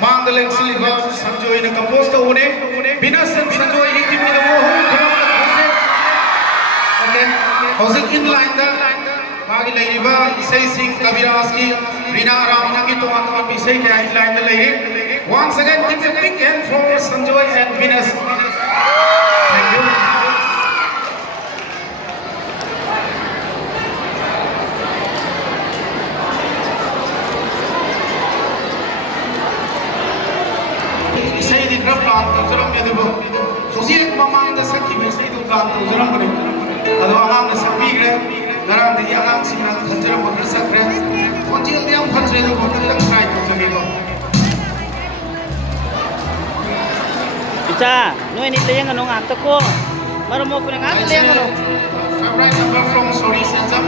Mandalay Silva, Sanjoy na compose to une, Binasan Sanjoy itim ni mo okay, hosik in line da, magi laiba isai sing Kaviraj ki Rina Aram ki to atma isai kya in line da lai. Once again, it's a big hand for Sanjoy and Venus. Thank you. Plan to Zeram Yadu, Hosea Mamma Saki, say to plan to Zeram, Alana Sapira, Naran the Yalan Sina, Zeram of the Sacred, until the young country of the night of the river. Isa, no any thing along at the core. Maramo putting out the favorite number from Sorry Sensam.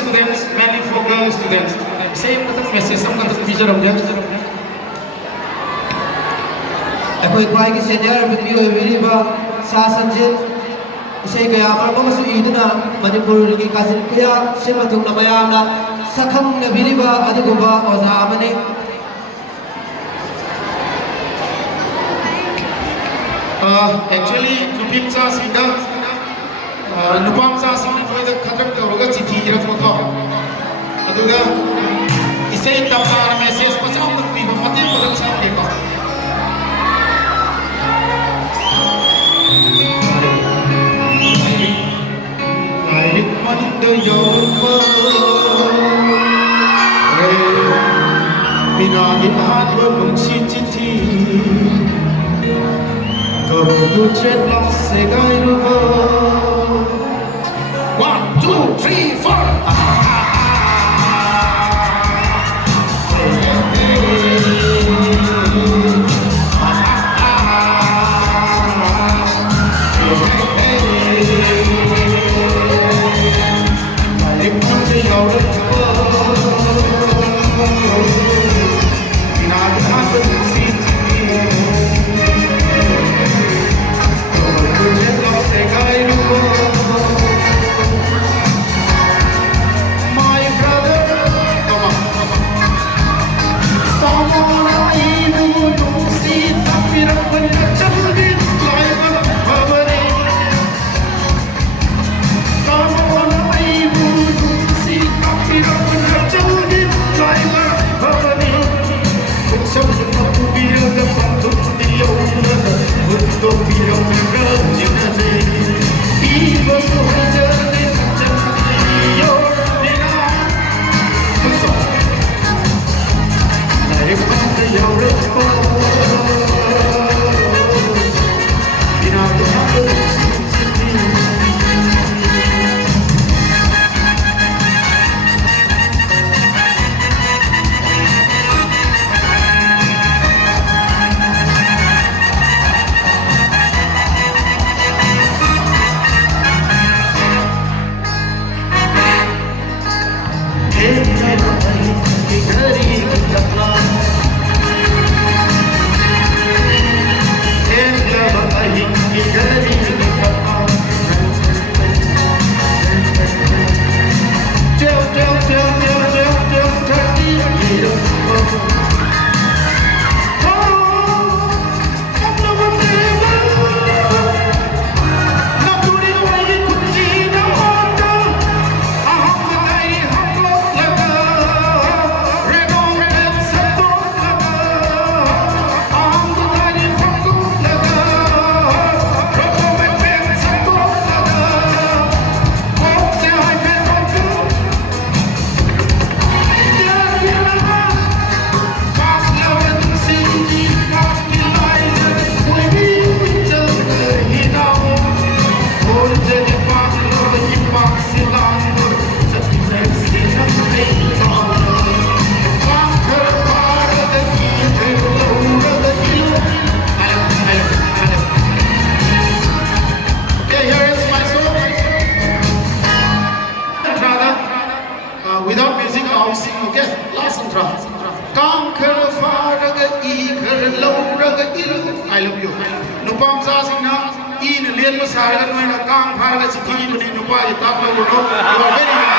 students, mainly for girl students. Same message, some kind of picture of them. ꯑꯩꯈꯣꯏ ꯈ꯭ꯋꯥꯏꯒꯤ senior ꯅꯨꯄꯤ ꯑꯣꯏꯕꯤꯔꯤꯕ ꯁꯥ ꯁꯟꯖꯤꯠ ꯏꯁꯩ ꯀꯌꯥ ꯃꯔꯨꯝ ꯑꯃꯁꯨ ꯏꯗꯨꯅ ꯃꯅꯤꯄꯨꯔꯒꯤ ꯀꯥꯆꯤꯟ ꯀꯣꯏꯌꯥ ꯁꯤꯟꯕ ꯊꯨꯡꯅ ꯃꯌꯥꯝꯅ ꯁꯛꯈꯪꯅꯕꯤꯔꯤꯕ ꯑꯗꯨꯒꯨꯝꯕ ꯑꯣꯖꯥ ꯑꯃꯅꯤ. Actually, nupi mcha singda nupa mcha singna noida khatrak tawraga chithi irakko aduga isei tapna message pacham piba mate padak sa ko Like manunda yawma minagi hatwa mungsi chithi Go to dreadlocks, say I know. 1, 2, 3, 4. I love you. Nupam sa singna in lian mo sa gan mo na kang phar ga chithi ni nupa ita ko no. You are very